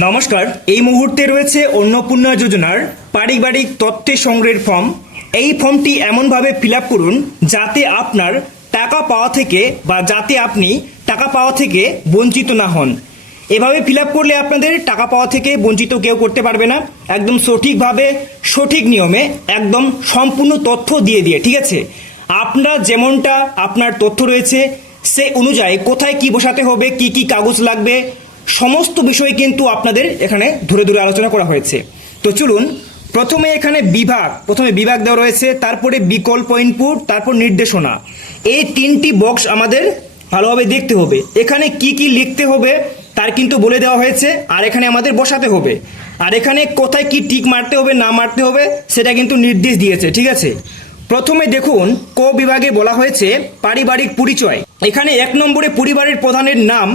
নমস্কার, এই মুহূর্তে রয়েছে অন্নপূর্ণা যোজনার পারিবারিক তথ্যের সংগ্রহের ফর্ম। এই ফর্মটি এমনভাবে ফিল আপ করুন যাতে আপনার টাকা পাওয়া থেকে বা যাতে আপনি টাকা পাওয়া থেকে বঞ্চিত না হন। এভাবে ফিল আপ করলে আপনাদের টাকা পাওয়া থেকে বঞ্চিত কেউ করতে পারবে না, একদম সঠিকভাবে সঠিক নিয়মে একদম সম্পূর্ণ তথ্য দিয়ে ঠিক আছে। আপনার যেমনটা আপনার তথ্য রয়েছে সে অনুযায়ী কোথায় কি বসাতে হবে, কি কি কাগজ লাগবে, সমস্ত বিষয় কিন্তু আপনাদের এখানে ধরে ধরে আলোচনা করা হয়েছে। তো চলুন, প্রথমে এখানে বিভাগ দেওয়া রয়েছে, তারপরে বিকল্প ইনপুট, তারপর নির্দেশনা। এই তিনটি বক্স আমাদের ভালোভাবে দেখতে হবে। এখানে কি কি লিখতে হবে তার কিন্তু বলে দেওয়া হয়েছে, আর এখানে আমাদের বসাতে হবে, আর এখানে কোথায় কি টিক মারতে হবে না মারতে হবে সেটা কিন্তু নির্দেশ দিয়েছে, ঠিক আছে। প্রথমে দেখুন, ক বিভাগে বলা হয়েছে পারিবারিক পরিচয়। এখানে 1 নম্বরে পরিবারের প্রধানের নাম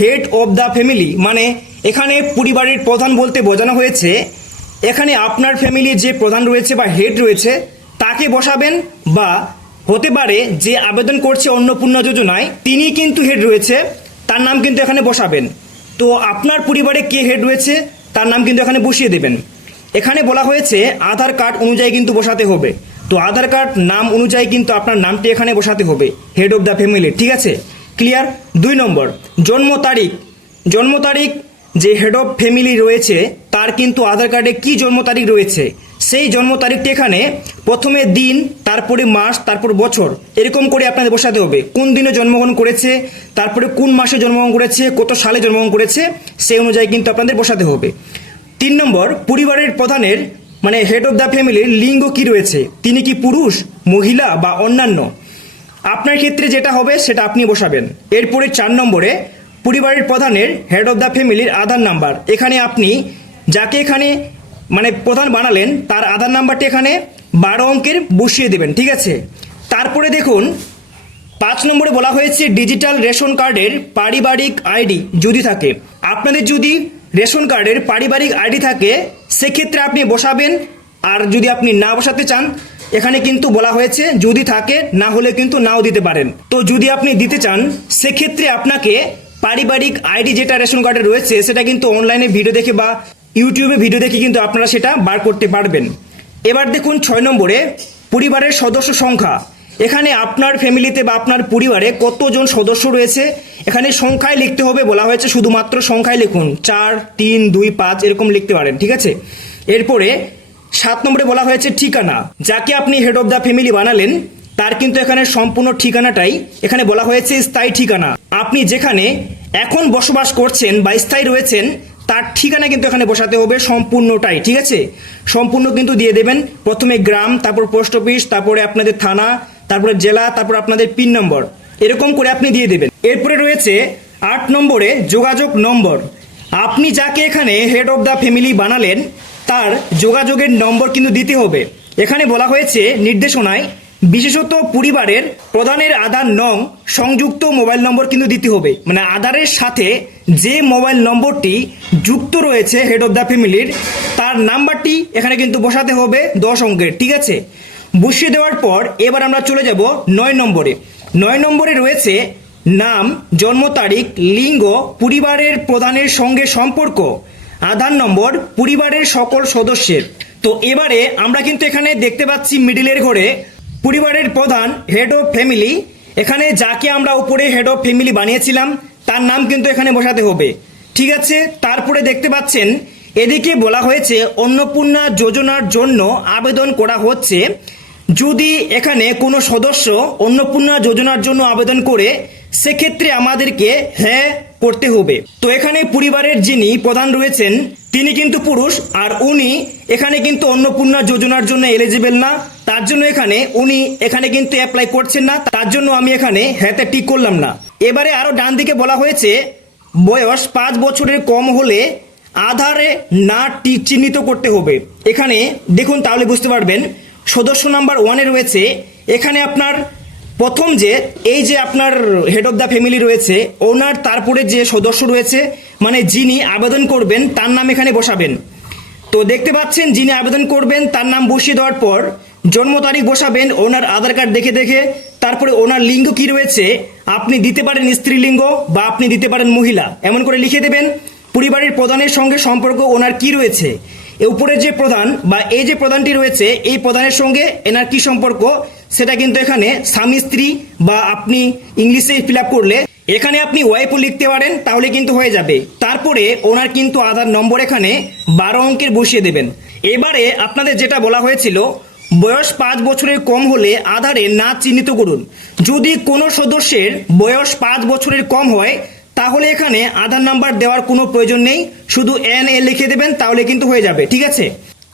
হেড অব দ্য ফ্যামিলি, মানে এখানে পরিবারের প্রধান বলতে বোঝানো হয়েছে এখানে আপনার ফ্যামিলির যে প্রধান রয়েছে বা হেড রয়েছে তাকে বসাবেন, বা হতে পারে যে আবেদন করছে অন্নপূর্ণা যোজনায় তিনি কিন্তু হেড রয়েছে, তার নাম কিন্তু এখানে বসাবেন। তো আপনার পরিবারে কে হেড রয়েছে তার নাম কিন্তু এখানে বসিয়ে দেবেন। এখানে বলা হয়েছে আধার কার্ড অনুযায়ী কিন্তু বসাতে হবে, তো আধার কার্ড নাম অনুযায়ী কিন্তু আপনার নামটি এখানে বসাতে হবে, হেড অব দ্য ফ্যামিলি, ঠিক আছে, ক্লিয়ার। 2 নম্বর জন্ম তারিখ যে হেড অফ ফ্যামিলি রয়েছে তার কিন্তু আধার কার্ডে কি জন্ম তারিখ রয়েছে সেই জন্ম তারিখটা এখানে প্রথমে দিন, তারপরে মাস, তারপর বছর, এরকম করে আপনাদের বসাতে হবে। কোন দিনে জন্মগ্রহণ করেছে, তারপরে কোন মাসে জন্মগ্রহণ করেছে, কত সালে জন্মগ্রহণ করেছে সেই অনুযায়ী কিন্তু আপনাদের বসাতে হবে। 3 নম্বর, পরিবারের প্রধানের মানে হেড অফ দ্য ফ্যামিলির লিঙ্গ কি রয়েছে, তিনি কি পুরুষ, মহিলা বা অন্যান্য, আপনার ক্ষেত্রে যেটা হবে সেটা আপনি বসাবেন। এরপরে 4 নম্বরে পরিবারের প্রধানের হেড অফ দ্য ফ্যামিলির আধার নাম্বার, এখানে আপনি যাকে এখানে মানে প্রধান বানালেন তার আধার নাম্বারটি এখানে 12 অঙ্কের বসিয়ে দেবেন, ঠিক আছে। তারপরে দেখুন 5 নম্বরে বলা হয়েছে ডিজিটাল রেশন কার্ডের পারিবারিক আইডি যদি থাকে, আপনাদের যদি রেশন কার্ডের পারিবারিক আইডি থাকে সেক্ষেত্রে আপনি বসাবেন, আর যদি আপনি না বসাতে চান এখানে কিন্তু বলা হয়েছে যদি থাকে, না হলে কিন্তু নাও দিতে পারেন। তো যদি আপনি দিতে চান সেক্ষেত্রে আপনাকে পারিবারিক আইডি যেটা রেশন কার্ডে রয়েছে সেটা কিন্তু অনলাইনে ভিডিও দেখে বা ইউটিউবে ভিডিও দেখে কিন্তু আপনারা সেটা বার করতে পারবেন। এবার দেখুন 6 নম্বরে পরিবারের সদস্য সংখ্যা, এখানে আপনার ফ্যামিলিতে বা আপনার পরিবারে কতজন সদস্য রয়েছে এখানে সংখ্যায় লিখতে হবে, বলা হয়েছে শুধুমাত্র সংখ্যায় লিখুন, 4, 3, 2, 5 এরকম লিখতে পারেন, ঠিক আছে। এরপরে 7 নম্বরে বলা হয়েছে ঠিকানা, যাকে আপনি হেড অফ দ্য ফ্যামিলি বানালেন তার কিন্তু এখানে সম্পূর্ণ ঠিকানাটাই এখানে বলা হয়েছে স্থায়ী ঠিকানা, আপনি যেখানে এখন বসবাস করছেন বা স্থায়ী রয়েছেন তার ঠিকানা কিন্তু এখানে বসাতে হবে সম্পূর্ণটাই, ঠিক আছে। সম্পূর্ণ কিন্তু দিয়ে দেবেন, প্রথমে গ্রাম, তারপর পোস্ট অফিস, তারপরে আপনাদের থানা, তারপরে জেলা, তারপর আপনাদের পিন নম্বর, এরকম করে আপনি দিয়ে দেবেন। এরপরে রয়েছে 8 নম্বরে যোগাযোগ নম্বর, আপনি যাকে এখানে হেড অফ দ্য ফ্যামিলি বানালেন তার যোগাযোগের নম্বর কিন্তু দিতে হবে। এখানে বলা হয়েছে নির্দেশনায় বিশেষত পরিবারের প্রধানের আধার নং সংযুক্ত মোবাইল নম্বর কিন্তু দিতে হবে, মানে আধারের সাথে যে মোবাইল নম্বরটি যুক্ত রয়েছে হেড অফ দ্য ফ্যামিলির তার নাম্বারটি এখানে কিন্তু বসাতে হবে 10 অঙ্কের, ঠিক আছে। বসিয়ে দেওয়ার পর এবার আমরা চলে যাব 9 নম্বরে। 9 নম্বরে রয়েছে নাম, জন্ম তারিখ, লিঙ্গ, পরিবারের প্রধানের সঙ্গে সম্পর্ক, আধার নম্বর, পরিবারের সকল সদস্যের। তো এবারে আমরা কিন্তু এখানে দেখতে পাচ্ছি মিডিলের ঘরে পরিবারের প্রধান হেড অফ ফ্যামিলি, এখানে যাকে আমরা উপরে হেড অফ ফ্যামিলি বানিয়েছিলাম তার নাম কিন্তু এখানে বসাতে হবে, ঠিক আছে। তারপরে দেখতে পাচ্ছেন এদিকে বলা হয়েছে অন্নপূর্ণা যোজনার জন্য আবেদন করা হচ্ছে, যদি এখানে কোনো সদস্য অন্নপূর্ণা যোজনার জন্য আবেদন করে সেক্ষেত্রে আমাদেরকে হ্যাঁ করতে হবে। তো এখানে পরিবারের যিনি প্রধান রয়েছেন তিনি কিন্তু পুরুষ, আর উনি এখানে কিন্তু অন্নপূর্ণা যোজনার জন্য এলিজিবল না, তার জন্য এখানে উনি এখানে কিন্তু অ্যাপ্লাই করছেন না, তার জন্য আমি এখানে হ্যাঁতে টিক করলাম না। এবারে আরো ডান দিকে বলা হয়েছে বয়স 5 বছরের কম হলে আধারে না চিহ্নিত করতে হবে। এখানে দেখুন তাহলে বুঝতে পারবেন সদস্য নাম্বার 1-এ রয়েছে এখানে আপনার প্রথম যে এই যে আপনার হেড অফ দ্য ফ্যামিলি রয়েছে ওনার তারপরে যে সদস্য রয়েছে মানে যিনি আবেদন করবেন তার নাম এখানে বসাবেন। তো দেখতে পাচ্ছেন যিনি আবেদন করবেন তার নাম বসিয়ে দেওয়ার পর জন্ম তারিখ বসাবেন ওনার আধার কার্ড দেখে দেখে, তারপরে ওনার লিঙ্গ কি রয়েছে আপনি দিতে পারেন স্ত্রীলিঙ্গ বা আপনি দিতে পারেন মহিলা, এমন করে লিখে দেবেন। পরিবারের প্রধানের সঙ্গে সম্পর্ক ওনার কি রয়েছে, উপরে যে প্রধান বা এই যে প্রধানটি রয়েছে এই প্রধানের সঙ্গে এনার কি সম্পর্ক সেটা কিন্তু এখানে স্বামী স্ত্রী বা আপনি ইংলিশে ফিল আপ করলে এখানে আপনি ওয়াইফও লিখতে পারেন, তাহলে কিন্তু হয়ে যাবে। তারপরে ওনার কিন্তু আধার নম্বর এখানে 12 অঙ্কের বসিয়ে দেবেন। এবারে আপনাদের যেটা বলা হয়েছিল বয়স 5 বছরের কম হলে আধারে না চিহ্নিত করুন। যদি কোনো সদস্যের বয়স 5 বছরের কম হয় তাহলে এখানে আধার নাম্বার দেওয়ার কোনো প্রয়োজন নেই, শুধু NA লিখে দেবেন, তাহলে কিন্তু হয়ে যাবে, ঠিক আছে।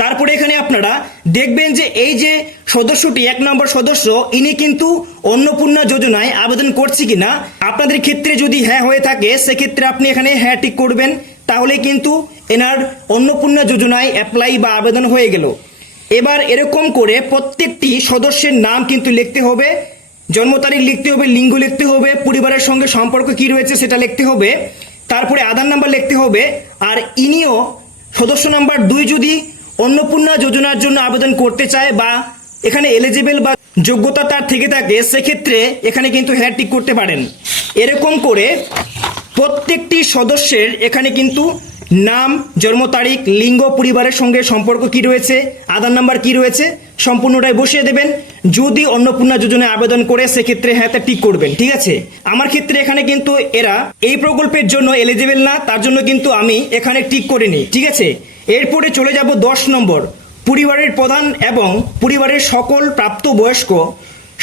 তারপরে এখানে আপনারা দেখবেন যে এই যে সদস্যটি 1 নম্বর সদস্য ইনি কিন্তু অন্নপূর্ণা যোজনায় আবেদন করছে কিনা, আপনাদের ক্ষেত্রে যদি হ্যাঁ হয়ে থাকে সেক্ষেত্রে আপনি এখানে হ্যাঁ টিক করবেন, তাহলে কিন্তু এনার অন্নপূর্ণা যোজনায় অ্যাপ্লাই বা আবেদন হয়ে গেল। এবার এরকম করে প্রত্যেকটি সদস্যের নাম কিন্তু লিখতে হবে, জন্ম তারিখ লিখতে হবে, লিঙ্গ লিখতে হবে, পরিবারের সঙ্গে সম্পর্ক কি রয়েছে সেটা লিখতে হবে, তারপরে আধার নাম্বার লিখতে হবে। আর ইনিও সদস্য নাম্বার 2 যদি অন্নপূর্ণা যোজনার জন্য আবেদন করতে চায় বা এখানে এলিজিবল বা যোগ্যতা তার থেকে থাকে সেক্ষেত্রে এখানে কিন্তু হ্যাঁ টিক করতে পারেন। এরকম করে প্রত্যেকটি সদস্যের এখানে কিন্তু নাম, জন্ম তারিখ, লিঙ্গ, পরিবারের সঙ্গে সম্পর্ক কি রয়েছে, আধার নাম্বার কি রয়েছে সম্পূর্ণটাই বসিয়ে দেবেন। যদি অন্নপূর্ণা যোজনায় আবেদন করে সেক্ষেত্রে হ্যাঁতে টিক করবেন, ঠিক আছে। আমার ক্ষেত্রে এখানে কিন্তু এরা এই প্রকল্পের জন্য এলিজিবল না, তার জন্য কিন্তু আমি এখানে টিক করিনি, ঠিক আছে। এরপরে চলে যাব 10 নম্বর, পরিবারের প্রধান এবং পরিবারের সকল প্রাপ্তবয়স্ক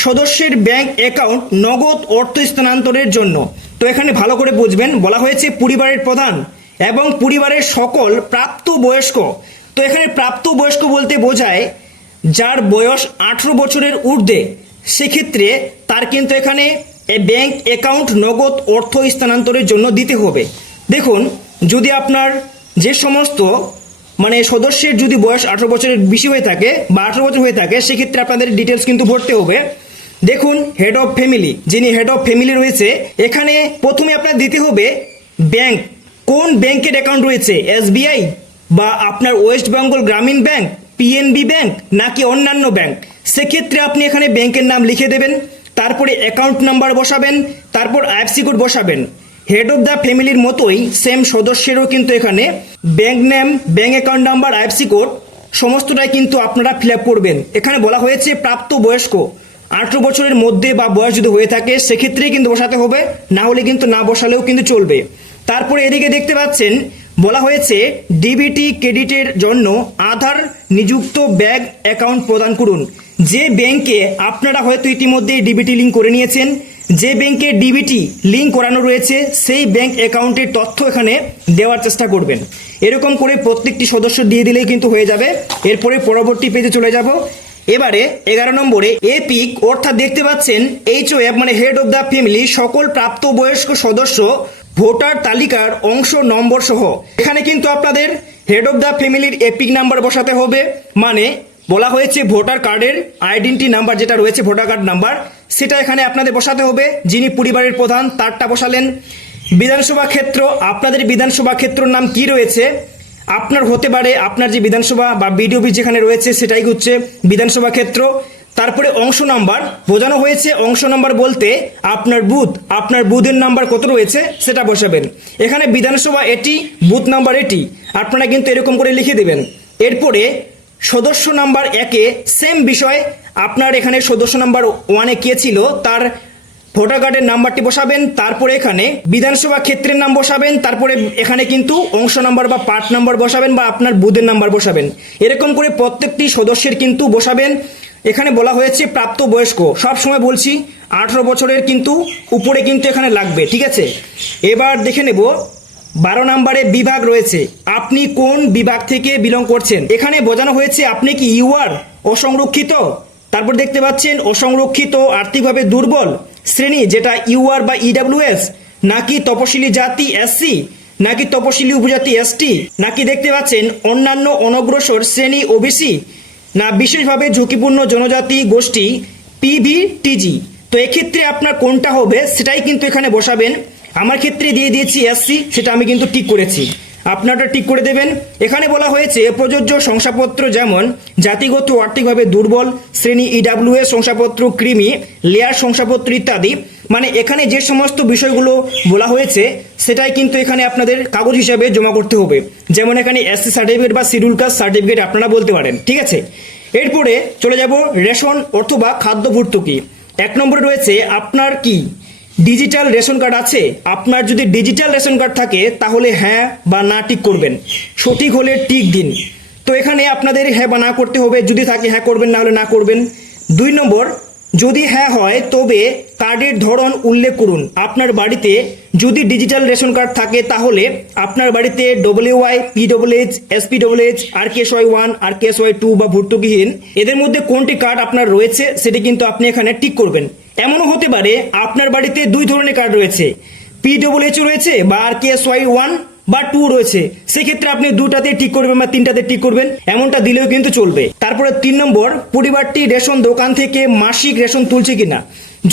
সদস্যের ব্যাংক অ্যাকাউন্ট নগদ অর্থ স্থানান্তরের জন্য। তো এখানে ভালো করে বুঝবেন, বলা হয়েছে পরিবারের প্রধান এবং পরিবারের সকল প্রাপ্তবয়স্ক। তো এখানে প্রাপ্তবয়স্ক বলতে বোঝায় যার বয়স 18 বছরের ঊর্ধ্বে, সেক্ষেত্রে তার কিন্তু এখানে ব্যাংক অ্যাকাউন্ট নগদ অর্থ স্থানান্তরের জন্য দিতে হবে। দেখুন, যদি আপনার যে সমস্ত সদস্যের যদি বয়স 18 বছরের বেশি হয়ে থাকে বা 18 বছর হয়ে থাকে সেক্ষেত্রে আপনাদের ডিটেলস কিন্তু ভরতে হবে। দেখুন, হেড অফ ফ্যামিলি, যিনি হেড অফ ফ্যামিলি রয়েছে এখানে প্রথমে আপনার দিতে হবে ব্যাংক, কোন ব্যাংকের অ্যাকাউন্ট রয়েছে, SBI বা আপনার ওয়েস্ট বেঙ্গল গ্রামীণ ব্যাংক, PNB ব্যাংক নাকি অন্যান্য ব্যাংক, সেক্ষেত্রে আপনি এখানে ব্যাংকের নাম লিখে দেবেন, তারপরে অ্যাকাউন্ট নাম্বার বসাবেন, তারপর IFSC কোড বসাবেন। হেড অফ দ্য ফ্যামিলির মতোই সেম সদস্যেরও কিন্তু এখানে bank name, bank account number, IFSC code সমস্তটাই কিন্তু আপনারা ফিল আপ করবেন। এখানে বলা হয়েছে প্রাপ্তবয়স্ক 18 বছরের মধ্যে বা বয়স যদি হয়ে থাকে সেক্ষেত্রেই কিন্তু বসাতে হবে, না হলে কিন্তু না বসালেও কিন্তু চলবে। তারপরে এদিকে দেখতে পাচ্ছেন বলা হয়েছে ডিবিটি ক্রেডিটের জন্য আধার নিযুক্ত ব্যাংক অ্যাকাউন্ট প্রদান করুন। যে ব্যাংকে আপনারা হয়তো ইতিমধ্যে ডিবিটি লিঙ্ক করে নিয়েছেন, যে ব্যাংকে ডিবিটি লিঙ্ক করানো রয়েছে সেই ব্যাংক অ্যাকাউন্টের তথ্য এখানে দেওয়ার চেষ্টা করবেন। এরকম করে প্রত্যেকটি সদস্য দিয়ে দিলেই কিন্তু হয়ে যাবে। এরপরে পরবর্তী পেজে চলে যাব। এবারে 11 নম্বরে এপিক, অর্থাৎ দেখতে পাচ্ছেন HOF head of the family সকল প্রাপ্তবয়স্ক সদস্য ভোটার তালিকার অংশ নম্বর সহ। এখানে কিন্তু আপনাদের হেড অফ দ্য ফ্যামিলির এপিক নাম্বার বসাতে হবে, বলা হয়েছে ভোটার কার্ডের আইডেন্টি নাম্বার যেটা রয়েছে ভোটার কার্ড নাম্বার সেটা এখানে আপনাদের বসাতে হবে। যিনি পরিবারের প্রধান তারটা বসালেন। বিধানসভা ক্ষেত্র, আপনাদের বিধানসভা ক্ষেত্রের নাম কি রয়েছে আপনার হতে পারে আপনার যে বিধানসভা বা বিডিওবি যেখানে রয়েছে সেটাই হচ্ছে বিধানসভা ক্ষেত্র। তারপরে অংশ নাম্বার বোঝানো হয়েছে, অংশ নাম্বার বলতে আপনার বুথ, আপনার বুথের নাম্বার কত রয়েছে সেটা বসাবেন। এখানে বিধানসভা এটি, বুথ নাম্বার এটি, আপনারা কিন্তু এরকম করে লিখে দেবেন। এরপরে সদস্য নাম্বার 1-এ সেম বিষয়, আপনার এখানে সদস্য নাম্বার 1-এ কে ছিল তার ভোটার কার্ডের নাম্বারটি বসাবেন, তারপরে এখানে বিধানসভা ক্ষেত্রের নাম বসাবেন, তারপরে এখানে কিন্তু অংশ নাম্বার বা পার্ট নাম্বার বসাবেন বা আপনার বুথের নাম্বার বসাবেন। এরকম করে প্রত্যেকটি সদস্যের কিন্তু বসাবেন। এখানে বলা হয়েছে প্রাপ্তবয়স্ক, সব সময় বলছি 18 বছরের কিন্তু উপরে কিন্তু এখানে লাগবে, ঠিক আছে। এবার দেখে নেব 12 নম্বরে বিভাগ রয়েছে, আপনি কোন বিভাগ থেকে বিলং করছেন। এখানে বোঝানো হয়েছে আপনি কি ইউআর অসংরক্ষিত, তারপর দেখতে পাচ্ছেন অসংরক্ষিত আর্থিকভাবে দুর্বল শ্রেণী যেটা ইউআর বা ইডব্লিউএস, নাকি তপশিলি জাতি SC, নাকি তপশিলি উপজাতি ST, নাকি দেখতে পাচ্ছেন অন্যান্য অনগ্রসর শ্রেণী OBC, না বিশেষভাবে ঝুঁকিপূর্ণ জনজাতি গোষ্ঠী PVTG। তো এক্ষেত্রে আপনার কোনটা হবে সেটাই কিন্তু এখানে বসাবেন। আমার ক্ষেত্রে দিয়ে দিয়েছি SC, সেটা আমি কিন্তু টিক করেছি। আপনারটা টিক করে দেবেন। এখানে বলা হয়েছে প্রযোজ্য শংসাপত্র যেমন জাতিগত ও আর্থিকভাবে দুর্বল, শ্রেণী ইডাব্লিউএস শংসাপত্র, ক্রিমি লেয়ার শংসাপত্র ইত্যাদি। মানে এখানে যে সমস্ত বিষয়গুলো বলা হয়েছে সেটাই কিন্তু এখানে আপনাদের কাগজ হিসাবে জমা করতে হবে। যেমন এখানে এসসি সার্টিফিকেট বা শিডিউল কাস্ট সার্টিফিকেট আপনারা বলতে পারেন, ঠিক আছে। এরপরে চলে যাব রেশন অথবা খাদ্য ভর্তুকি। 1 নম্বরে রয়েছে আপনার কি ডিজিটাল রেশন কার্ড আছে। আপনার যদি ডিজিটাল রেশন কার্ড থাকে তাহলে হ্যাঁ বা না টিক করবেন, সঠিক হলে টিক দিন। তো এখানে আপনাদের হ্যাঁ বা না করতে হবে, যদি থাকে হ্যাঁ করবেন, না হলে না করবেন। 2 নম্বর, যদি হ্যাঁ হয় তবে কার্ডের ধরন উল্লেখ করুন। আপনার বাড়িতে যদি ডিজিটাল রেশন কার্ড থাকে তাহলে আপনার বাড়িতে WY, PWH, SPWH, RKSY1, RKSY2 বা ভর্তুকিহীন এদের মধ্যে কোনটি কার্ড আপনার রয়েছে সেটি কিন্তু আপনি এখানে টিক করবেন। এমনও হতে পারে আপনার বাড়িতে 2 ধরনের কার্ড রয়েছে, PWH রয়েছে বা RKSY1 বা 2 রয়েছে, সেক্ষেত্রে আপনি 2টাতে টিক করবেন বা 3টাতে টিক করবেন, এমনটা দিলেও কিন্তু চলবে। তারপরে 3 নম্বর, পরিবারটি রেশন দোকান থেকে মাসিক রেশন তুলছে কিনা।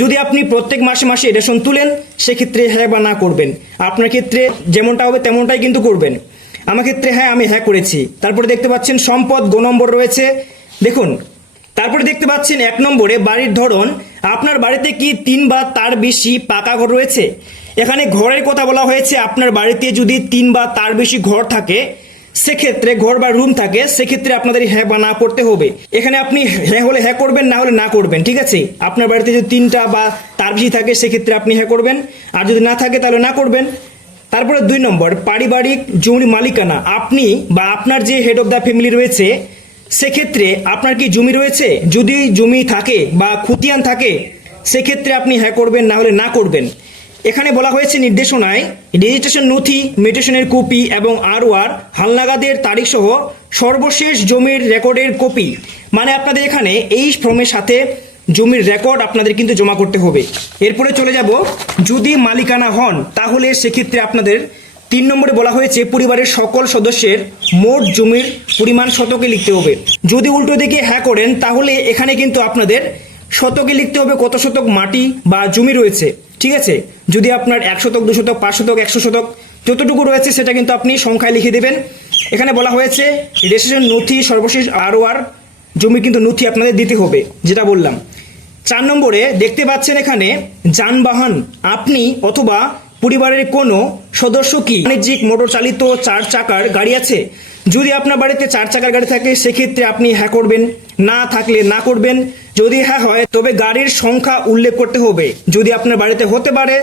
যদি আপনি প্রত্যেক মাসে মাসে রেশন তুলেন সেক্ষেত্রে হ্যাঁ বা না করবেন। আপনার ক্ষেত্রে যেমনটা হবে তেমনটাই কিন্তু করবেন। আমার ক্ষেত্রে হ্যাঁ, আমি হ্যাঁ করেছি। তারপরে দেখতে পাচ্ছেন সম্পদ গ নম্বর রয়েছে, দেখুন। তারপরে দেখতে পাচ্ছেন 1 নম্বরে বাড়ির ধরন। আপনার বাড়িতে কি 3 বা তার বেশি পাকা ঘর রয়েছে। এখানে ঘরের কথা বলা হয়েছে। আপনার বাড়িতে যদি 3 বা তার বেশি ঘর থাকে, সেক্ষেত্রে ঘর বা রুম থাকে, সেক্ষেত্রে আপনাদের হ্যাঁ বা না করতে হবে। এখানে আপনি হ্যাঁ হলে হ্যাঁ করবেন, না হলে না করবেন, ঠিক আছে। আপনার বাড়িতে যদি 3টা বা তার বেশি থাকে সেক্ষেত্রে আপনি হ্যাঁ করবেন, আর যদি না থাকে তাহলে না করবেন। তারপরে 2 নম্বর, পারিবারিক জমির মালিকানা। আপনি বা আপনার যে হেড অফ দ্য ফ্যামিলি রয়েছে সেক্ষেত্রে আপনার কি জমি রয়েছে। যদি জমি থাকে বা খতিয়ান থাকে সেক্ষেত্রে আপনি হ্যাঁ করবেন, না হলে না করবেন। এখানে বলা হয়েছে নির্দেশনায় রেজিস্ট্রেশন নথি, মিউটেশনের কপি এবং ROR হালনাগাদের তারিখ সহ সর্বশেষ জমির রেকর্ডের কপি। মানে আপনাদের এখানে এই ফর্মের সাথে জমির রেকর্ড আপনাদের কিন্তু জমা করতে হবে। এরপরে চলে যাব, যদি মালিকানা হন তাহলে সেক্ষেত্রে আপনাদের 3 নম্বরে বলা হয়েছে পরিবারের সকল সদস্যের মোট জমির পরিমাণ শতকে লিখতে হবে। যদি উল্টো দিকে হ্যাঁ করেন তাহলে এখানে কিন্তু আপনাদের শতকে লিখতে হবে কত শতক মাটি বা জমি রয়েছে, ঠিক আছে। যদি আপনার 1 শতক, 2 শতক, 5 শতক, 100 শতক যতটুকু রয়েছে সেটা কিন্তু আপনি সংখ্যায় লিখে দেবেন। এখানে বলা হয়েছে রেজিস্ট্রেশন নথি, সর্বশেষ ROR জমি কিন্তু নথি আপনাদের দিতে হবে, যেটা বললাম। 4 নম্বরে দেখতে পাচ্ছেন এখানে যানবাহন। আপনি অথবা পরিবারের কোনো সদস্য কি বাণিজ্যিক মোটর চালিত 4 চাকার গাড়ি আছে। যদি আপনার বাড়িতে 4 চাকার গাড়ি থাকে সেক্ষেত্রে আপনি হ্যাঁ করবেন, না থাকলে না করবেন। যদি হ্যাঁ হয় তবে গাড়ির সংখ্যা উল্লেখ করতে হবে। যদি আপনার বাড়িতে হতে পারে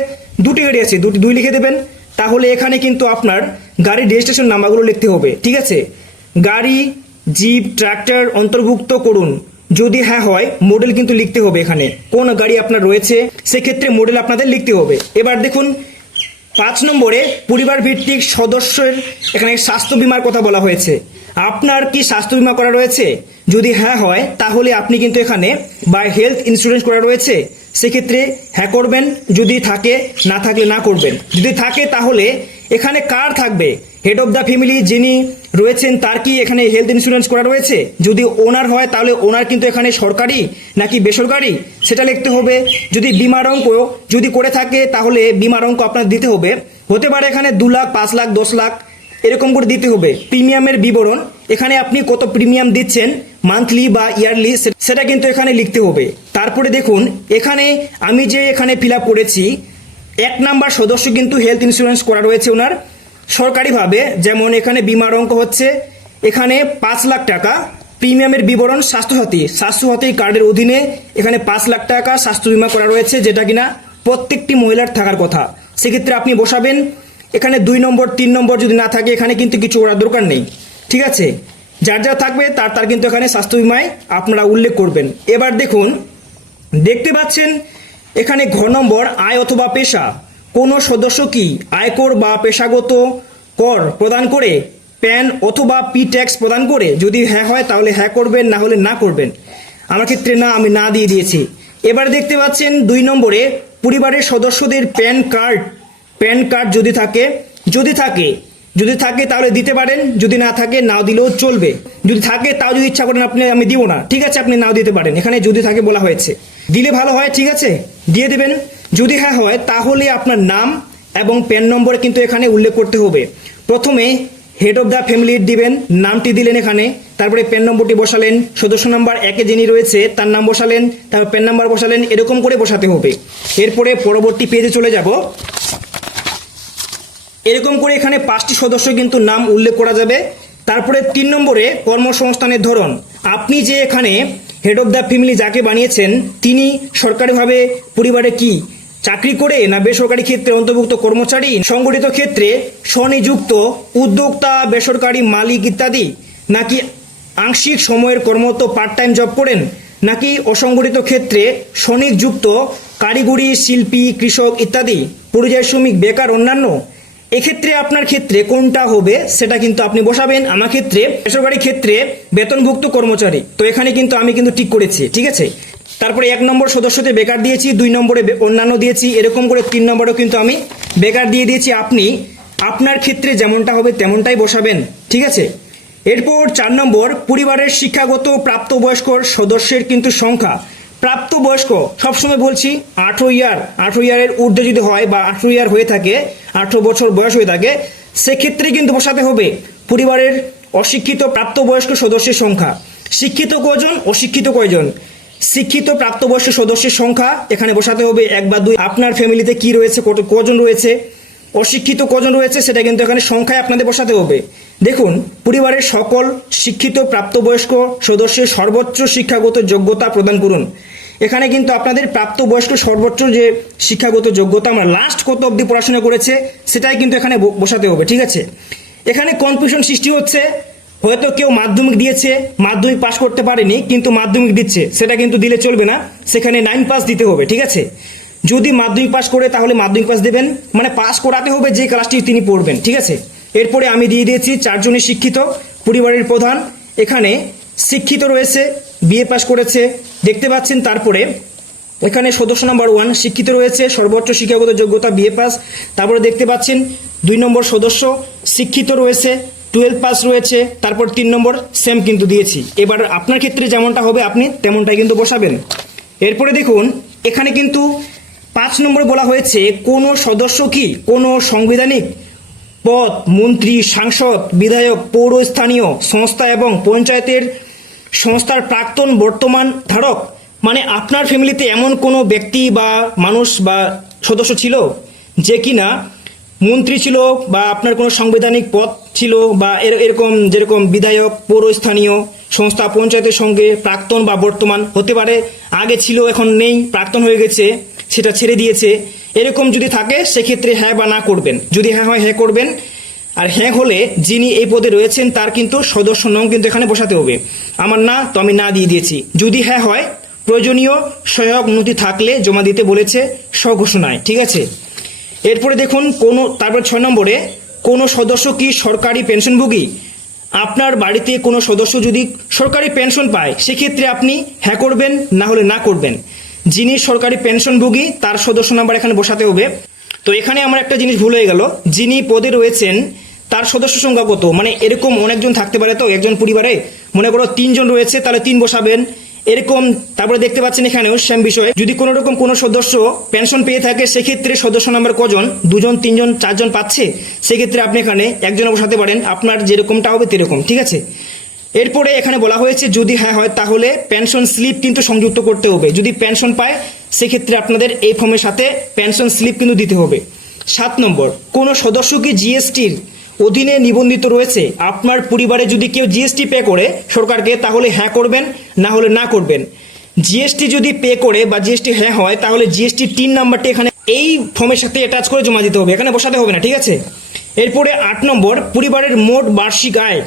2টি গাড়ি আছে, 2 লিখে দেবেন। তাহলে এখানে কিন্তু আপনার গাড়ির রেজিস্ট্রেশন নাম্বারগুলো লিখতে হবে, ঠিক আছে। গাড়ি, জিপ, ট্রাক্টর অন্তর্ভুক্ত করুন। যদি হ্যাঁ হয় মডেল কিন্তু লিখতে হবে। এখানে কোন গাড়ি আপনার রয়েছে সেক্ষেত্রে মডেল আপনাদের লিখতে হবে। এবার দেখুন 5 নম্বরে পরিবার ভিত্তিক সদস্যের এখানে স্বাস্থ্য বীমার কথা বলা হয়েছে। আপনার কি স্বাস্থ্য বীমা করা রয়েছে। যদি হ্যাঁ হয় তাহলে আপনি কিন্তু এখানে বা হেলথ ইন্স্যুরেন্স করা রয়েছে সেক্ষেত্রে হ্যাঁ করবেন, যদি থাকে, না থাকলে না করবেন। যদি থাকে তাহলে এখানে কার থাকবে, হেড অফ দ্য ফ্যামিলি যিনি রয়েছেন তার কি এখানে হেলথ ইন্স্যুরেন্স করা রয়েছে। যদি ওনার হয় তাহলে ওনার কিন্তু এখানে সরকারি নাকি বেসরকারি সেটা লিখতে হবে। যদি বিমার অঙ্ক যদি করে থাকে তাহলে বিমার অঙ্ক আপনার দিতে হবে। হতে পারে এখানে 2 লাখ, 5 লাখ, 10 লাখ এরকম করে দিতে হবে। প্রিমিয়ামের বিবরণ, এখানে আপনি কত প্রিমিয়াম দিচ্ছেন মান্থলি বা ইয়ারলি সেটা কিন্তু এখানে লিখতে হবে। তারপরে দেখুন এখানে আমি যে এখানে ফিল আপ করেছি 1 নাম্বার সদস্য কিন্তু হেলথ ইন্স্যুরেন্স করা রয়েছে ওনার সরকারিভাবে। যেমন এখানে বিমার অঙ্ক হচ্ছে এখানে 5 লাখ টাকা। প্রিমিয়ামের বিবরণ স্বাস্থ্যসাথী কার্ডের অধীনে এখানে 5 লাখ টাকা স্বাস্থ্য বীমা করা রয়েছে, যেটা কিনা প্রত্যেকটি মহিলার থাকার কথা। সেক্ষেত্রে আপনি বসাবেন এখানে 2 নম্বর, 3 নম্বর যদি না থাকে এখানে কিন্তু কিছু করার দরকার নেই, ঠিক আছে। যার যা থাকবে তার কিন্তু এখানে স্বাস্থ্য বীমায় আপনারা উল্লেখ করবেন। এবার দেখুন দেখতে পাচ্ছেন এখানে ঘ নম্বর আয় অথবা পেশা। কোনো সদস্য কি আয়কর বা পেশাগত কর প্রদান করে, প্যান অথবা পি ট্যাক্স প্রদান করে। যদি হ্যাঁ হয় তাহলে হ্যাঁ করবেন, না হলে না করবেন। আমার ক্ষেত্রে না, আমি না দিয়ে দিয়েছি। এবার দেখতে পাচ্ছেন 2 নম্বরে পরিবারের সদস্যদের প্যান কার্ড যদি থাকে তাহলে দিতে পারেন, যদি না থাকে নাও দিলেও চলবে। যদি থাকে তাও যদি ইচ্ছা করেন আপনি আমি দিব না, ঠিক আছে, আপনি নাও দিতে পারেন। এখানে যদি থাকে বলা হয়েছে, দিলে ভালো হয়, ঠিক আছে, দিয়ে দেবেন। যদি হ্যাঁ হয় তাহলে আপনার নাম এবং প্যান নম্বর কিন্তু এখানে উল্লেখ করতে হবে। প্রথমে হেড অফ দ্য ফ্যামিলি দিবেন, নামটি দিলেন এখানে, তারপরে প্যান নম্বরটি বসালেন, সদস্য নাম্বার 1-এ যিনি রয়েছে তার নাম বসালেন, তারপর প্যান নাম্বার বসালেন, এরকম করে বসাতে হবে। এরপরে পরবর্তী পেজে চলে যাব। এরকম করে এখানে 5টি সদস্য কিন্তু নাম উল্লেখ করা যাবে। তারপরে 3 নম্বরে কর্মসংস্থানের ধরন। আপনি যে এখানে হেড অফ দ্য ফ্যামিলি যাকে বানিয়েছেন তিনি সরকারিভাবে পরিবারে কি চাকরি করে, না বেসরকারি ক্ষেত্রে অন্তর্ভুক্ত কর্মচারী, সংগঠিত ক্ষেত্রে স্বনিযুক্ত উদ্যোক্তা, বেসরকারি মালিক ইত্যাদি, নাকি আংশিক সময়ের কর্মরত পার্ট টাইম জব করেন, নাকি অসংগঠিত ক্ষেত্রে স্বনিযুক্ত কারিগরি, শিল্পী, কৃষক ইত্যাদি, পরিযায়ী শ্রমিক, বেকার, অন্যান্য। এক্ষেত্রে আপনার ক্ষেত্রে কোনটা হবে সেটা কিন্তু আপনি বসাবেন। আমার ক্ষেত্রে বেসরকারি ক্ষেত্রে বেতনভুক্ত কর্মচারী, তো এখানে কিন্তু আমি কিন্তু ঠিক করেছি, ঠিক আছে। তারপরে 1 নম্বর সদস্যতে বেকার দিয়েছি, 2 নম্বরে অন্যান্য দিয়েছি, এরকম করে 3 নম্বরেও কিন্তু আমি বেকার দিয়ে দিয়েছি। আপনি আপনার ক্ষেত্রে যেমনটা হবে তেমনটাই বসাবেন, ঠিক আছে। এরপর 4 নম্বর পরিবারের শিক্ষাগত প্রাপ্তবয়স্ক সদস্যের কিন্তু সংখ্যা। প্রাপ্তবয়স্ক সবসময় বলছি 18 ইয়ারের ঊর্ধ্বে যদি হয় বা 18 ইয়ার হয়ে থাকে, 18 বছর বয়স হয়ে থাকে, সেক্ষেত্রে কিন্তু বসাতে হবে পরিবারের অশিক্ষিত প্রাপ্তবয়স্ক সদস্যের সংখ্যা। শিক্ষিত কজন, অশিক্ষিত কয়জন, শিক্ষিত প্রাপ্তবয়স্ক সদস্যের সংখ্যা এখানে বসাতে হবে 1 বা 2। আপনার ফ্যামিলিতে কি রয়েছে, কজন রয়েছে, অশিক্ষিত কজন রয়েছে সেটা কিন্তু এখানে সংখ্যায় আপনাদের বসাতে হবে। দেখুন, পরিবারের সকল শিক্ষিত প্রাপ্তবয়স্ক সদস্যের সর্বোচ্চ শিক্ষাগত যোগ্যতা প্রদান করুন। এখানে কিন্তু আপনাদের প্রাপ্তবয়স্ক সর্বোচ্চ যে শিক্ষাগত যোগ্যতা, আমরা লাস্ট কত অবধি পড়াশোনা করেছে সেটাই কিন্তু এখানে বসাতে হবে, ঠিক আছে। এখানে কনফিউশন সৃষ্টি হচ্ছে, হয়তো কেউ মাধ্যমিক দিয়েছে, মাধ্যমিক পাস করতে পারেনি কিন্তু মাধ্যমিক দিচ্ছে, সেটা কিন্তু দিলে চলবে না, সেখানে 9 পাস দিতে হবে, ঠিক আছে। যদি মাধ্যমিক পাস করে তাহলে মাধ্যমিক পাস দেবেন, মানে পাস করাতে হবে যে ক্লাসটি তিনি পড়বেন, ঠিক আছে। এরপরে আমি দিয়ে দিয়েছি 4 জনই শিক্ষিত পরিবারের প্রধান। এখানে শিক্ষিত রয়েছে, বিএ পাস করেছে, দেখতে পাচ্ছেন। তারপরে এখানে সদস্য নাম্বার 1 শিক্ষিত রয়েছে, সর্বোচ্চ শিক্ষাগত যোগ্যতা বিএ পাস। তারপরে দেখতে পাচ্ছেন 2 নম্বর সদস্য শিক্ষিত রয়েছে, 12 পাস রয়েছে। তারপর 3 নম্বর সেম কিন্তু দিয়েছি। এবার আপনার ক্ষেত্রে যেমনটা হবে আপনি তেমনটাই কিন্তু বসাবেন। এরপরে দেখুন, এখানে কিন্তু 5 নম্বরে বলা হয়েছে কোন সদস্য কি কোন সাংবিধানিক পদ, মন্ত্রী, সাংসদ, বিধায়ক, পৌর স্থানীয় সংস্থা এবং পঞ্চায়েতের সংস্থার প্রাক্তন বর্তমান ধারক। মানে আপনার ফ্যামিলিতে এমন কোনো ব্যক্তি বা মানুষ বা সদস্য ছিল যে কিনা মন্ত্রী ছিল বা আপনার কোনো সাংবিধানিক পদ ছিল বা এরকম, যেরকম বিধায়ক, পৌরস্থানীয় সংস্থা, পঞ্চায়েতের সঙ্গে প্রাক্তন বা বর্তমান হতে পারে, আগে ছিল এখন নেই, প্রাক্তন হয়ে গেছে, সেটা ছেড়ে দিয়েছে, এরকম যদি থাকে সেক্ষেত্রে হ্যাঁ বা না করবেন। যদি হ্যাঁ হয় হ্যাঁ করবেন, আর হ্যাঁ হলে যিনি এই পদে রয়েছেন তার কিন্তু সদস্য নাম কিন্তু এখানে বসাতে হবে। আমার না, তো আমি না দিয়ে দিয়েছি। যদি হ্যাঁ হয় প্রয়োজনীয় সহায়ক নথি থাকলে জমা দিতে বলেছে স্বঘোষণায়, ঠিক আছে। এরপরে দেখুন তারপর 6 নম্বরে কোনো সদস্য কি সরকারি পেনশনভোগী। আপনার বাড়িতে কোনো সদস্য যদি সরকারি পেনশন পায় সেক্ষেত্রে আপনি হ্যাঁ করবেন, না হলে না করবেন। যিনি সরকারি পেনশনভোগী তার সদস্য নাম্বার এখানে বসাতে হবে। তো এখানে আমার একটা জিনিস ভুল হয়ে গেল, যিনি পদে রয়েছেন তার সদস্য সংখ্যা কত, মানে এরকম অনেকজন থাকতে পারে। তো একজন পরিবারে মনে করো 3 জন রয়েছে, তাহলে 3 বসাবেন, এরকম। তারপরে দেখতে পাচ্ছেন এখানেও সেম বিষয়, যদি কোনো রকম কোনো সদস্য পেনশন পেয়ে থাকে সেক্ষেত্রে সদস্য নাম্বার কজন, 2 জন, 3 জন, 4 জন পাচ্ছে, সেক্ষেত্রে আপনি এখানে একজনে বসাতে পারেন, আপনার যেরকমটা হবে সেরকম, ঠিক আছে। এরপরে এখানে বলা হয়েছে যদি হ্যাঁ হয় তাহলে পেনশন স্লিপ কিন্তু সংযুক্ত করতে হবে। যদি পেনশন পায় সেক্ষেত্রে আপনাদের এই ফর্মের সাথে পেনশন স্লিপ কিন্তু দিতে হবে। 7 নম্বর কোনো সদস্য কি জিএসটির অধীনে নিবন্ধিত রয়েছে। আপনার পরিবারে যদি কেউ জিএসটি পে করে সরকারকে তাহলে হ্যাঁ করবেন, না হলে না করবেন। জিএসটি যদি পে করে বা জিএসটি হ্যাঁ হয় তাহলে জিএসটি 3 নাম্বারটি এখানে এই ফর্মের সাথে অ্যাটাচ করে জমা দিতে হবে, এখানে বসাতে হবে না, ঠিক আছে। এরপরে 8 নম্বর পরিবারের মোট বার্ষিক আয়।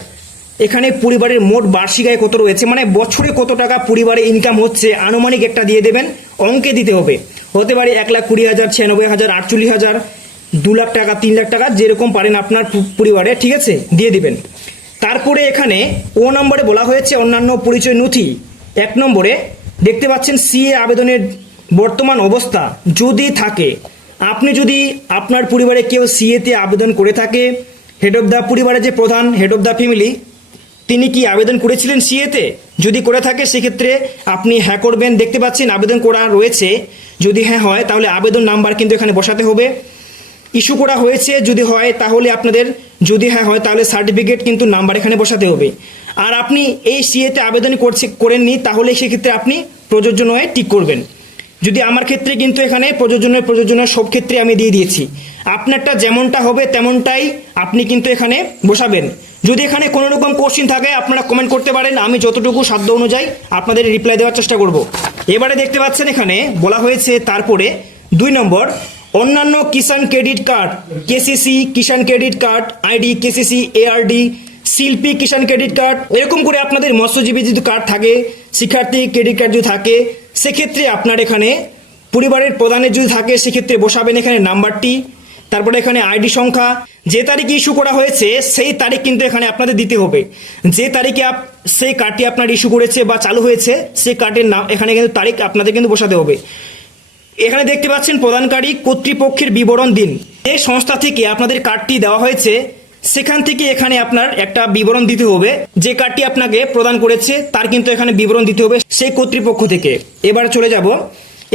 এখানে পরিবারের মোট বার্ষিক আয় কত রয়েছে, মানে বছরে কত টাকা পরিবারে ইনকাম হচ্ছে আনুমানিক একটা দিয়ে দেবেন, অঙ্কে দিতে হবে। হতে পারে 1,20,000, 96,000, 48,000, 2 লাখ টাকা, 3 লাখ টাকা, যেরকম পারেন আপনার পরিবারে, ঠিক আছে, দিয়ে দিবেন। তারপরে এখানে ও নম্বরে বলা হয়েছে অন্যান্য পরিচয় নথি। 1 নম্বরে দেখতে পাচ্ছেন সিএ আবেদনের বর্তমান অবস্থা যদি থাকে। আপনি যদি আপনার পরিবারে কেউ সিএতে আবেদন করে থাকে, হেড অফ দ্য পরিবারের যে প্রধান, হেড অফ দ্য ফ্যামিলি, তিনি কি আবেদন করেছিলেন সিএতে, যদি করে থাকে সেক্ষেত্রে আপনি হ্যাঁ করবেন। দেখতে পাচ্ছেন আবেদন করা রয়েছে, যদি হ্যাঁ হয় তাহলে আবেদন নাম্বার কিন্তু এখানে বসাতে হবে। ইস্যু করা হয়েছে যদি হয় তাহলে আপনাদের যদি হ্যাঁ হয় তাহলে সার্টিফিকেট কিন্তু নাম্বার এখানে বসাতে হবে। আর আপনি এই সিএতে আবেদন করেননি তাহলে সেক্ষেত্রে আপনি প্রযোজ্য নয় টিক করবেন। যদি আমার ক্ষেত্রে কিন্তু এখানে প্রযোজনের সব ক্ষেত্রে আমি দিয়ে দিয়েছি, আপনারটা যেমনটা হবে তেমনটাই আপনি কিন্তু এখানে বসাবেন। যদি এখানে কোনো রকম কোশ্চিন থাকে আপনারা কমেন্ট করতে পারেন, আমি যতটুকু সাধ্য অনুযায়ী আপনাদের রিপ্লাই দেওয়ার চেষ্টা করব। এবারে দেখতে পাচ্ছেন এখানে বলা হয়েছে তারপরে 2 নম্বর অন্যান্য Kisan credit card, KCC Kisan credit card, ID KCC এআরডি, শিল্পী কিষাণ ক্রেডিট কার্ড, এরকম করে আপনাদের মৎস্যজীবী যদি কার্ড থাকে, শিক্ষার্থী ক্রেডিট কার্ড যদি থাকে, সেক্ষেত্রে আপনার এখানে পরিবারের প্রধানের যদি থাকে সেক্ষেত্রে বসাবেন এখানে নাম্বারটি, তারপরে এখানে আইডি সংখ্যা, যে তারিখে ইস্যু করা হয়েছে সেই তারিখ কিন্তু এখানে আপনাদের দিতে হবে। যে তারিখে সেই কার্ডটি আপনার ইস্যু করেছে বা চালু হয়েছে সেই কার্ডের নাম এখানে কিন্তু তারিখ আপনাদের কিন্তু বসাতে হবে। এখানে দেখতে পাচ্ছেন প্রদানকারী কর্তৃপক্ষের বিবরণ দিন। এই সংস্থা থেকে আপনাদের কার্ডটি দেওয়া হয়েছে সেখান থেকে এখানে আপনার একটা বিবরণ দিতে হবে, যে কার্ডটি আপনাকে প্রদান করেছে তার কিন্তু এখানে বিবরণ দিতে হবে সেই কর্তৃপক্ষ থেকে। এবার চলে যাব,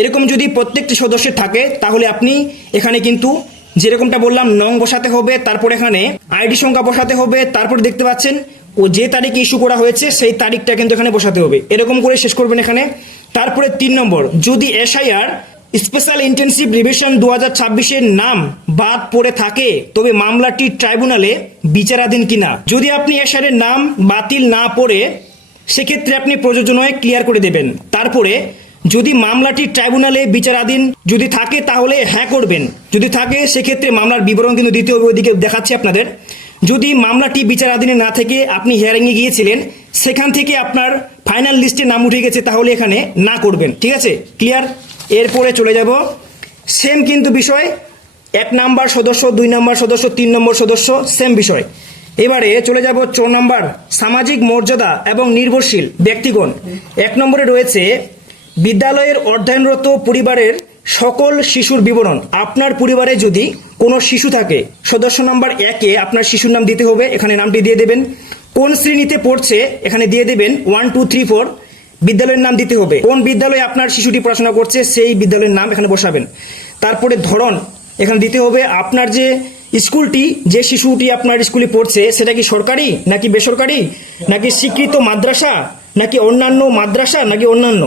এরকম যদি প্রত্যেকটি সদস্যের থাকে তাহলে আপনি এখানে কিন্তু যেরকমটা বললাম নং বসাতে হবে, তারপর এখানে আইডি সংখ্যা বসাতে হবে, তারপর দেখতে পাচ্ছেন ও যে তারিখে ইস্যু করা হয়েছে সেই তারিখটা কিন্তু এখানে বসাতে হবে। এরকম করে শেষ করবেন এখানে। তারপরে 3 নম্বর, যদি এসআইআর স্পেশাল ইন্টেনসিভ রিভিশন 2026-এর নাম বাদ পড়ে থাকে তবে মামলাটি ট্রাইব্যুনালে বিচারাধীন কিনা। যদি আপনি এসআইআর নাম বাতিল না পড়ে সেক্ষেত্রে আপনি প্রযোজনায় ক্লিয়ার করে দেবেন। তারপরে যদি মামলাটি ট্রাইব্যুনালে বিচারাধীন যদি থাকে তাহলে হ্যাঁ করবেন, যদি থাকে সেক্ষেত্রে মামলার বিবরণ কিন্তু দিতে হবে, ওইদিকে দেখাচ্ছি আপনাদের। যদি মামলাটি বিচারাধীনে না থেকে আপনি হিয়ারিংয়ে গিয়েছিলেন সেখান থেকে আপনার ফাইনাল লিস্টে নাম উঠে গেছে তাহলে এখানে না করবেন। ঠিক আছে, ক্লিয়ার? এরপরে চলে যাব, সেম কিন্তু বিষয়, 1 নম্বর সদস্য, 2 নম্বর সদস্য, 3 নম্বর সদস্য, সেম বিষয়। এবারে চলে যাব 4 নম্বর, সামাজিক মর্যাদা এবং নির্ভরশীল ব্যক্তিগণ। 1 নম্বরে রয়েছে বিদ্যালয়ের অধ্যয়নরত পরিবারের সকল শিশুর বিবরণ। আপনার পরিবারে যদি কোনো শিশু থাকে সদস্য নাম্বার 1-এ আপনার শিশুর নাম দিতে হবে, এখানে নামটি দিয়ে দেবেন। কোন শ্রেণীতে পড়ছে এখানে দিয়ে দেবেন 1 2 3 4, বিদ্যালয়ের নাম দিতে হবে, কোন বিদ্যালয়ে আপনার শিশুটি পড়াশোনা করছে সেই বিদ্যালয়ের নাম এখানে বসাবেন। তারপরে ধরন এখানে দিতে হবে, আপনার যে স্কুলটি, যে শিশুটি আপনার স্কুলে পড়ছে সেটা কি সরকারি নাকি বেসরকারি, নাকি স্বীকৃত মাদ্রাসা, নাকি অন্যান্য মাদ্রাসা, নাকি অন্যান্য।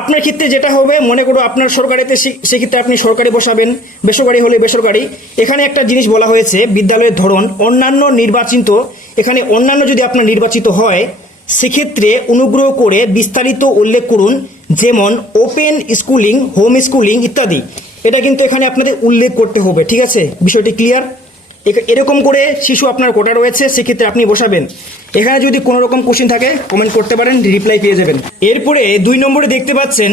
আপনার ক্ষেত্রে যেটা হবে, মনে করো আপনার সরকারিতে সেক্ষেত্রে আপনি সরকারি বসাবেন, বেসরকারি হলে বেসরকারি। এখানে একটা জিনিস বলা হয়েছে বিদ্যালয়ের ধরন অন্যান্য নির্বাচিত, এখানে অন্যান্য যদি আপনার নির্বাচিত হয় সেক্ষেত্রে অনুগ্রহ করে বিস্তারিত উল্লেখ করুন, যেমন ওপেন স্কুলিং, হোম স্কুলিং ইত্যাদি। এটা কিন্তু এখানে আপনাদের উল্লেখ করতে হবে। ঠিক আছে, বিষয়টি ক্লিয়ার? এরকম করে শিশু আপনার কোটা রয়েছে সেক্ষেত্রে আপনি বসাবেন। এখানে যদি কোনো রকম কোশ্চেন থাকে কমেন্ট করতে পারেন, রিপ্লাই পেয়ে যাবেন। এরপরে 2 নম্বরে দেখতে পাচ্ছেন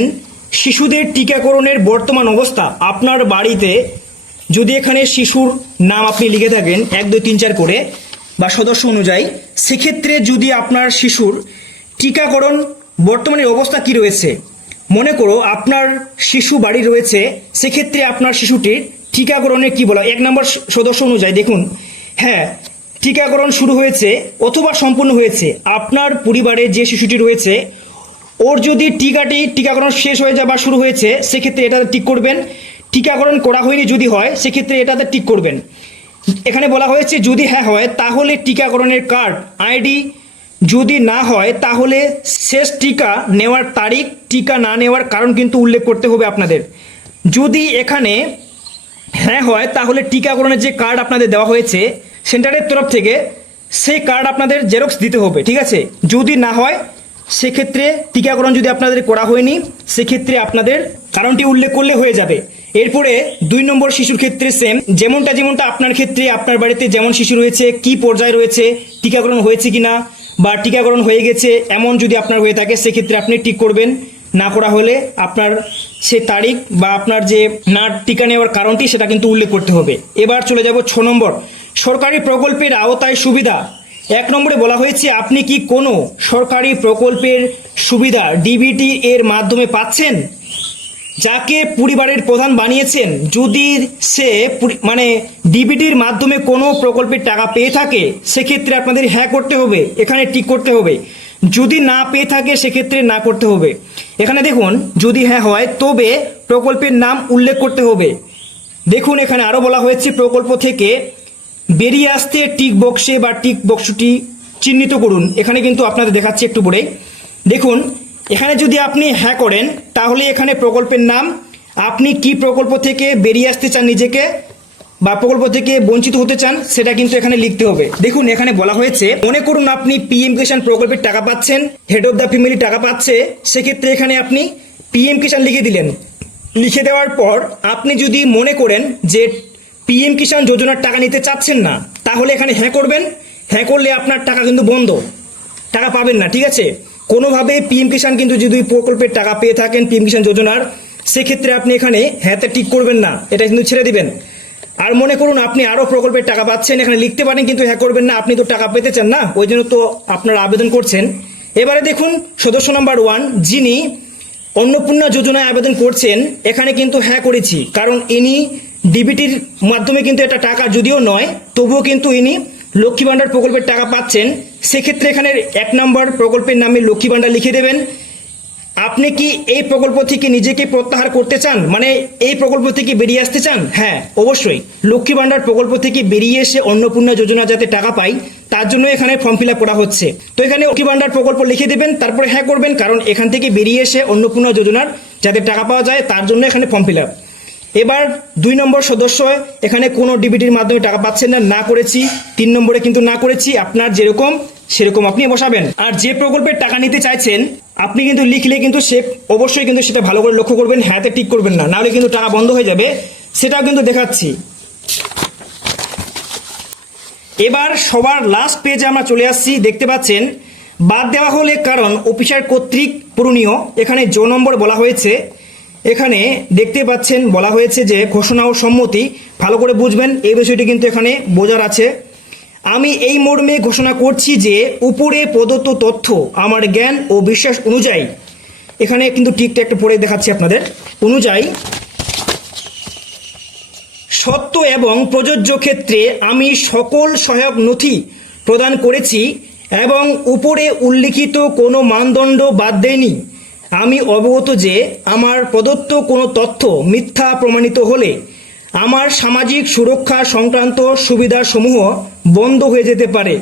শিশুদের টিকাকরণের বর্তমান অবস্থা। আপনার বাড়িতে যদি এখানে শিশুর নাম আপনি লিখে থাকেন 1 2 3 4 করে বা সদস্য অনুযায়ী, সেক্ষেত্রে যদি আপনার শিশুর টিকাকরণ বর্তমানের অবস্থা কি রয়েছে, মনে করো আপনার শিশু বাড়ি রয়েছে, সেক্ষেত্রে আপনার শিশুটির টিকাকরণের কি বলা 1 নম্বর সদস্য অনুযায়ী দেখুন, হ্যাঁ টিকাকরণ শুরু হয়েছে অথবা সম্পূর্ণ হয়েছে। আপনার পরিবারে যে শিশুটি রয়েছে ওর যদি টিকাকরণ শেষ হয়ে যায় বা শুরু হয়েছে সেক্ষেত্রে এটাতে টিক করবেন। টিকাকরণ করা হয়নি যদি হয় সেক্ষেত্রে এটাতে টিক করবেন। এখানে বলা হয়েছে যদি হ্যাঁ হয় তাহলে টিকাকরণের কার্ড, আইডি, যদি না হয় তাহলে শেষ টিকা নেওয়ার তারিখ, টিকা না নেওয়ার কারণ কিন্তু উল্লেখ করতে হবে আপনাদের। যদি এখানে হ্যাঁ হয় তাহলে টিকাকরণের যে কার্ড আপনাদের দেওয়া হয়েছে সেন্টারের তরফ থেকে সেই কার্ড আপনাদের জেরক্স দিতে হবে। ঠিক আছে, যদি না হয় সেক্ষেত্রে টিকাকরণ যদি আপনাদের করা হয়নি সেক্ষেত্রে আপনাদের কারণটি উল্লেখ করলে হয়ে যাবে। এরপরে 2 নম্বর শিশুর ক্ষেত্রে সেম, যেমনটা আপনার ক্ষেত্রে আপনার বাড়িতে যেমন শিশু রয়েছে, কি পর্যায়ে রয়েছে, টিকাকরণ হয়েছে কিনা বা টিকাকরণ হয়ে গেছে এমন যদি আপনার হয়ে থাকে সেক্ষেত্রে আপনি টিক করবেন, না করা হলে আপনার সে তারিখ বা আপনার যে না টিকা নেওয়ার কারণটি সেটা কিন্তু উল্লেখ করতে হবে। এবার চলে যাব 6 নম্বর, সরকারি প্রকল্পের আওতায় সুবিধা। 1 নম্বরে বলা হয়েছে আপনি কি কোনো সরকারি প্রকল্পের সুবিধা ডিবিটি এর মাধ্যমে পাচ্ছেন, যাকে পরিবারের প্রধান বানিয়েছেন। যদি সে ডিবিটির মাধ্যমে কোনো প্রকল্পের টাকা পেয়ে থাকে সেক্ষেত্রে আপনাদের হ্যাঁ করতে হবে, এখানে টিক করতে হবে। যদি না পেয়ে থাকে সেক্ষেত্রে না করতে হবে। এখানে দেখুন যদি হ্যাঁ হয় তবে প্রকল্পের নাম উল্লেখ করতে হবে। দেখুন এখানে আরো বলা হয়েছে প্রকল্প থেকে বেরিয়ে আসতে টিক বক্সে বা টিক বক্সটি চিহ্নিত করুন। এখানে কিন্তু আপনাদের দেখাচ্ছি একটু পরে। দেখুন এখানে যদি আপনি হ্যাঁ করেন তাহলে এখানে প্রকল্পের নাম, আপনি কি প্রকল্প থেকে বেরিয়ে আসতে চান নিজেকে বা প্রকল্প থেকে বঞ্চিত হতে চান সেটা কিন্তু এখানে লিখতে হবে। দেখুন এখানে বলা হয়েছে, মনে করুন আপনি পিএম কিষাণ প্রকল্পের টাকা পাচ্ছেন, হেড অফ দ্য ফ্যামিলি টাকা পাচ্ছে, সেক্ষেত্রে এখানে আপনি পিএম কিষাণ লিখে দিলেন। লিখে দেওয়ার পর আপনি যদি মনে করেন যে পিএম কিষাণ যোজনার টাকা নিতে চাচ্ছেন না, তাহলে এখানে হ্যাঁ করবেন। হ্যাঁ করলে আপনার টাকা কিন্তু বন্ধ, টাকা পাবেন না, ঠিক আছে। কোনোভাবে পিএম কিষাণ কিন্তু যদি প্রকল্পের টাকা পেয়ে থাকেন পিএম কিষাণ যোজনার, সেক্ষেত্রে আপনি এখানে হ্যাঁতে টিক করবেন না, এটা কিন্তু ছেড়ে দিবেন। আর মনে করুন আপনি আরো প্রকল্পের টাকা পাচ্ছেন, এখানে লিখতে পারেন কিন্তু হ্যাঁ করবেন না, আপনি তো টাকা পেতে চান না, ওই জন্য তো আপনারা আবেদন করছেন। এবারে দেখুন সদস্য নাম্বার 1 যিনি অন্নপূর্ণা যোজনায় আবেদন করছেন, এখানে কিন্তু হ্যাঁ করেছি, কারণ ইনি ডিবিটির মাধ্যমে কিন্তু এটা টাকা যদিও নয়, তবুও কিন্তু ইনি লক্ষ্মী ভাণ্ডার প্রকল্পের টাকা পাচ্ছেন। সেক্ষেত্রে এখানে 1 নম্বর প্রকল্পের নামে লক্ষ্মী ভাণ্ডার লিখে দেবেন। আপনি কি এই প্রকল্প থেকে নিজেকে প্রত্যাহার করতে চান, মানে এই প্রকল্প থেকে বেরিয়ে আসতে চান? হ্যাঁ অবশ্যই, লক্ষ্মী ভাণ্ডার প্রকল্প থেকে বেরিয়ে এসে অন্নপূর্ণা যোজনা যাতে টাকা পাই তার জন্য এখানে ফর্ম ফিল আপ করা হচ্ছে। তো এখানে লক্ষ্মী ভাণ্ডার প্রকল্প লিখে দেবেন, তারপরে হ্যাঁ করবেন, কারণ এখান থেকে বেরিয়ে এসে অন্নপূর্ণা যোজনার যাতে টাকা পাওয়া যায় তার জন্য এখানে ফর্ম ফিল আপ। এবার 2 নম্বর সদস্য, এখানে কোনো ডিবিটির মাধ্যমে টাকা পাচ্ছেন না, না করেছি। 3 নম্বরে কিন্তু না করেছি, আপনার যেরকম সেরকম আপনি বসাবেন। আর যে প্রকল্পের টাকা নিতে চাইছেন আপনি কিন্তু লিখলে কিন্তু সে অবশ্যই কিন্তু সেটা ভালো করে লক্ষ্য করবেন, হ্যাঁতে টিক করবেন না, নাহলে কিন্তু টাকা বন্ধ হয়ে যাবে, সেটাও কিন্তু দেখাচ্ছি। এবার সবার লাস্ট পেজে আমরা চলে আসছি, দেখতে পাচ্ছেন বাদ দেওয়া হলে কারণ অফিসার কর্তৃক পূরণীয়, এখানে জ নম্বর বলা হয়েছে। এখানে দেখতে পাচ্ছেন বলা হয়েছে যে ঘোষণা ও সম্মতি, ভালো করে বুঝবেন এই বিষয়টি কিন্তু এখানে বোঝার আছে। আমি এই মর্মে ঘোষণা করছি যে উপরে প্রদত্ত তথ্য আমার জ্ঞান ও বিশ্বাস অনুযায়ী, এখানে কিন্তু টিকটা একটু পরে দেখাচ্ছি আপনাদের, অনুযায়ী সত্য এবং প্রযোজ্য ক্ষেত্রে আমি সকল সহায়ক নথি প্রদান করেছি এবং উপরে উল্লিখিত কোনো মানদণ্ড বাদ দেয়নি। আমি অবগত যে আমার প্রদত্ত কোনো তথ্য মিথ্যা প্রমাণিত হলে আমার সামাজিক সুরক্ষা সংক্রান্ত সুবিধাসমূহ বন্ধ হয়ে যেতে পারে।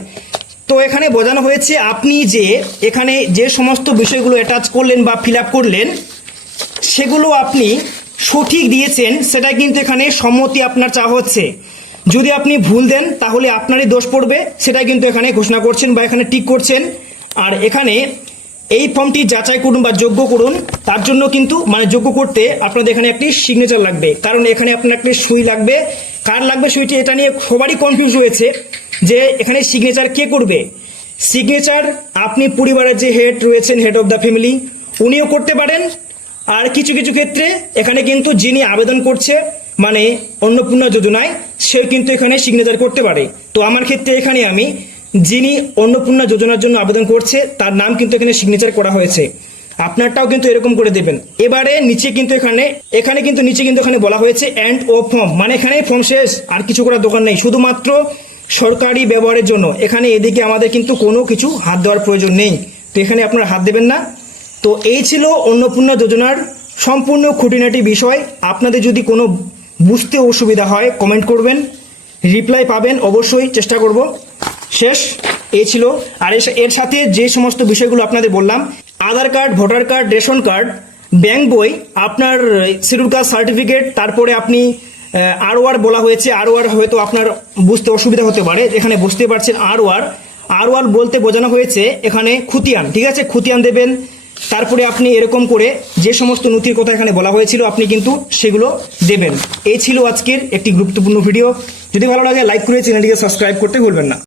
তো এখানে বোঝানো হয়েছে আপনি যে এখানে যে সমস্ত বিষয়গুলো অ্যাটাচ করলেন বা ফিল আপ করলেন সেগুলো আপনি সঠিক দিয়েছেন, সেটা কিন্তু এখানে সম্মতি আপনার চাওয়া হচ্ছে। যদি আপনি ভুল দেন তাহলে আপনারই দোষ পড়বে, সেটা কিন্তু এখানে ঘোষণা করছেন বা এখানে টিক করছেন। আর এখানে এই ফর্মটি যাচাই করুন বা যোগ্য করুন, তার জন্য কিন্তু মানে যোগ্য করতে আপনাদের এখানে একটি সিগনেচার লাগবে, কারণ এখানে আপনার একটি সুই লাগবে। কার লাগবে সুইটি, এটা নিয়ে সবারই কনফিউজ হয়েছে যে এখানে সিগনেচার কে করবে। সিগনেচার আপনি পরিবারের যে হেড রয়েছেন, হেড অফ দ্য ফ্যামিলি, উনিও করতে পারেন। আর কিছু কিছু ক্ষেত্রে এখানে কিন্তু যিনি আবেদন করছে মানে অন্নপূর্ণা যোজনায়, সে কিন্তু এখানে সিগনেচার করতে পারে। তো আমার ক্ষেত্রে এখানে আমি যিনি অন্নপূর্ণা যোজনার জন্য আবেদন করছে তার নাম কিন্তু এখানে সিগনেচার করা হয়েছে, আপনারটাও কিন্তু এরকম করে দেবেন। এবারে নিচে কিন্তু এখানে কিন্তু নিচে কিন্তু এখানে বলা হয়েছে এন্ড ও ফর্ম, মানে এখানে ফর্ম শেষ, আর কিছু করার দরকার নেই, শুধুমাত্র সরকারি ব্যবহারের জন্য। এখানে এদিকে আমাদের কিন্তু কোনো কিছু হাত দেওয়ার প্রয়োজন নেই, তো এখানে আপনারা হাত দেবেন না। তো এই ছিল অন্নপূর্ণা যোজনার সম্পূর্ণ খুঁটিনাটি বিষয়। আপনাদের যদি কোনো বুঝতে অসুবিধা হয় কমেন্ট করবেন, রিপ্লাই পাবেন, অবশ্যই চেষ্টা করব। শেষ এই ছিল। আর এর সাথে যে সমস্ত বিষয়গুলো আপনাদের বললাম, Aadhaar card, voter card, ration card, bank বই, আপনার শিডিউল কাস্ট সার্টিফিকেট, তারপরে আপনি আরওআর বলা হয়েছে, আরওআর হয়তো আপনার বুঝতে অসুবিধা হতে পারে, এখানে বুঝতে পারছেন আরওআর বলতে বোঝানো হয়েছে এখানে খুতিয়ান, ঠিক আছে, খুতিয়ান দেবেন। তারপরে আপনি এরকম করে যে সমস্ত নথির কথা এখানে বলা হয়েছিল আপনি কিন্তু সেগুলো দেবেন। এই ছিল আজকের একটি গুরুত্বপূর্ণ ভিডিও। যদি ভালো লাগে লাইক করে চ্যানেলটিকে সাবস্ক্রাইব করতে ভুলবেন না।